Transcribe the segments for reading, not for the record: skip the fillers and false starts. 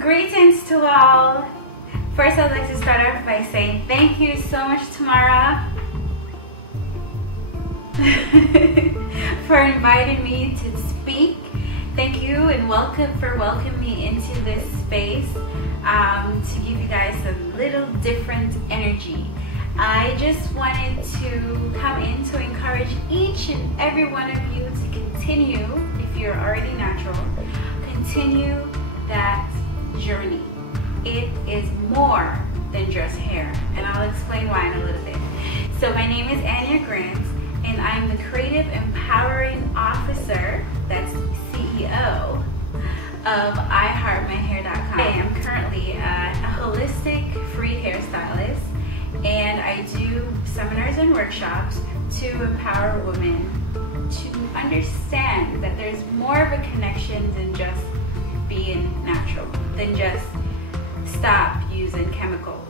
Greetings to all. First, I'd like to start off by saying thank you so much, Tamara, for inviting me to speak. Thank you and welcome for welcoming me into this space to give you guys a little different energy. I just wanted to come in to encourage each and every one of you to continue, if you're already natural, continue that journey. It is more than just hair, and I'll explain why in a little bit. So my name is Anya Grant, and I'm the Creative Empowering Officer, that's CEO, of iHeartMyHair.com. I am currently a holistic free hairstylist, and I do seminars and workshops to empower women to understand that there's more of a connection than just being natural, than just stop using chemicals.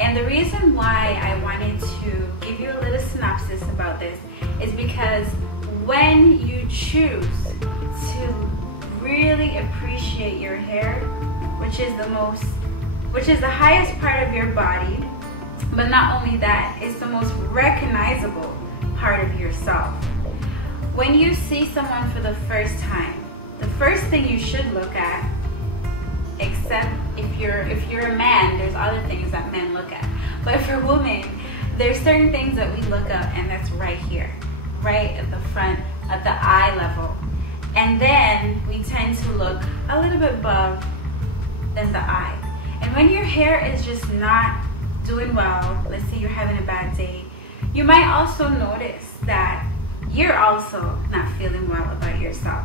And the reason why I wanted to give you a little synopsis about this is because when you choose to really appreciate your hair, which is the highest part of your body, but not only that, it's the most recognizable part of yourself. When you see someone for the first time, the first thing you should look at, except if you're a man, there's other things that men look at. But for women, there's certain things that we look up, and that's right here, right at the front, at the eye level. And then we tend to look a little bit above than the eye. And when your hair is just not doing well, let's say you're having a bad day, you might also notice that you're also not feeling well about yourself.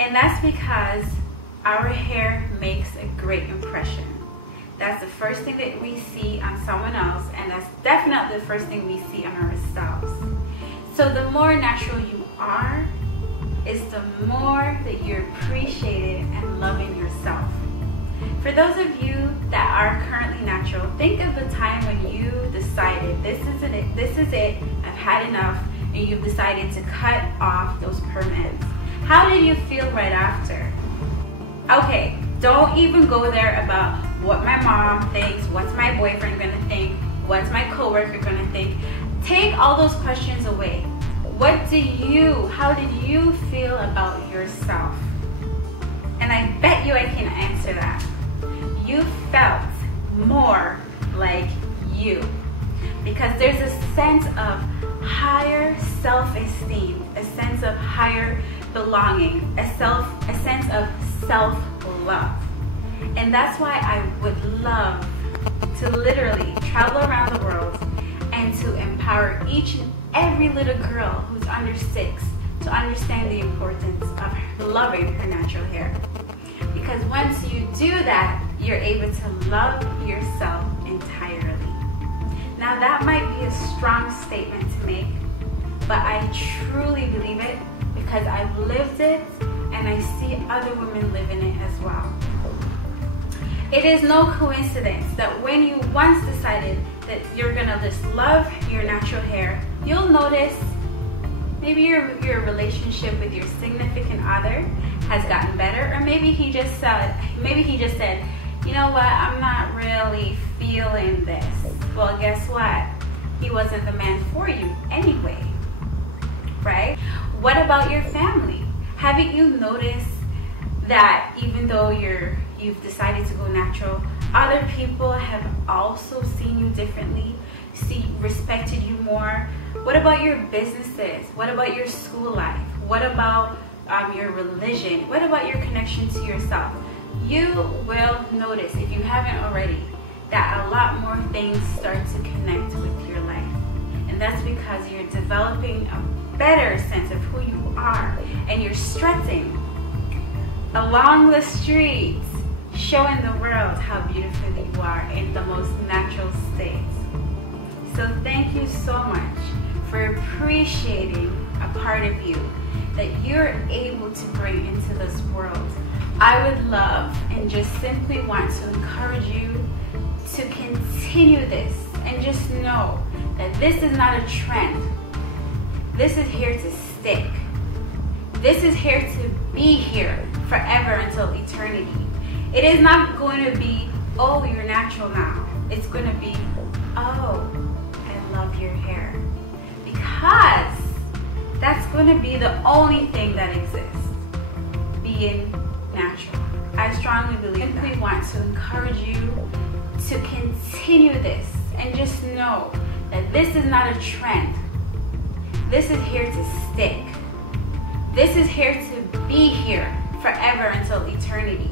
And that's because our hair makes a great impression. That's the first thing that we see on someone else, and that's definitely the first thing we see on ourselves. So the more natural you are, is the more that you're appreciated and loving yourself. For those of you that are currently natural, think of the time when you decided, this is it, I've had enough, and you've decided to cut off those permanents. How did you feel right after? Okay, don't even go there about what my mom thinks, what's my boyfriend gonna think, what's my coworker gonna think. Take all those questions away. How did you feel about yourself? And I bet you I can answer that. You felt more like you, because there's a sense of higher self-esteem, a sense of higher belonging, a sense of self-love. And that's why I would love to literally travel around the world and to empower each and every little girl who's under 6 to understand the importance of loving her natural hair. Because once you do that, you're able to love yourself entirely. Now that might be a strong statement to make, but I truly believe it because I've lived it and I see other women living it as well. It is no coincidence that when you once decided that you're gonna just love your natural hair, you'll notice maybe your relationship with your significant other has gotten better, or maybe he just said, you know what, I'm not really feeling this. Well, guess what? He wasn't the man for you anyway, right? What about your family? Haven't you noticed that even though you've decided to go natural, other people have also seen you differently, respected you more? What about your businesses? What about your school life? What about your religion? What about your connection to yourself? You will notice, if you haven't already, that a lot more things start to connect with your life. And that's because you're developing a better sense of who you are, and you're strutting along the streets, showing the world how beautiful you are in the most natural state. So thank you so much for appreciating a part of you that you're able to bring into this world. I would love and just simply want to encourage you to continue this, and just know that this is not a trend. This is here to stick. This is here to be here forever until eternity. It is not going to be, oh, you're natural now. It's going to be, oh, I love your hair. Because that's going to be the only thing that exists, being natural. I strongly believe that. We want to encourage you to continue this and just know that this is not a trend. This is here to stick. This is here to be here forever until eternity.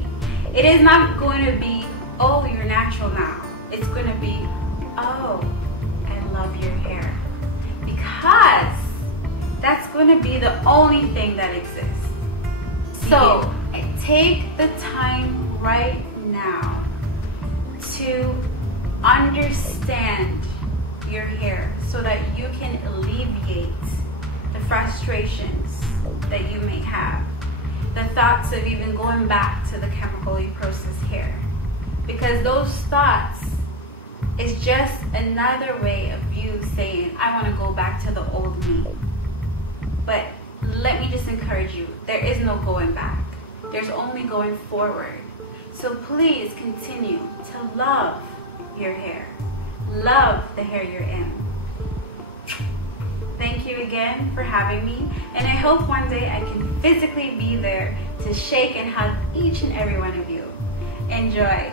It is not going to be, oh, you're natural now. It's going to be, oh, I love your hair. Because that's going to be the only thing that exists. So take the time right now to understand your hair so that you can alleviate the frustrations that you may have, the thoughts of even going back to the chemically processed hair, because those thoughts is just another way of you saying, I want to go back to the old me. But let me just encourage you, there is no going back. There's only going forward. So please continue to love your hair. Love the hair you're in. Thank you again for having me, and I hope one day I can physically be there to shake and hug each and every one of you. Enjoy.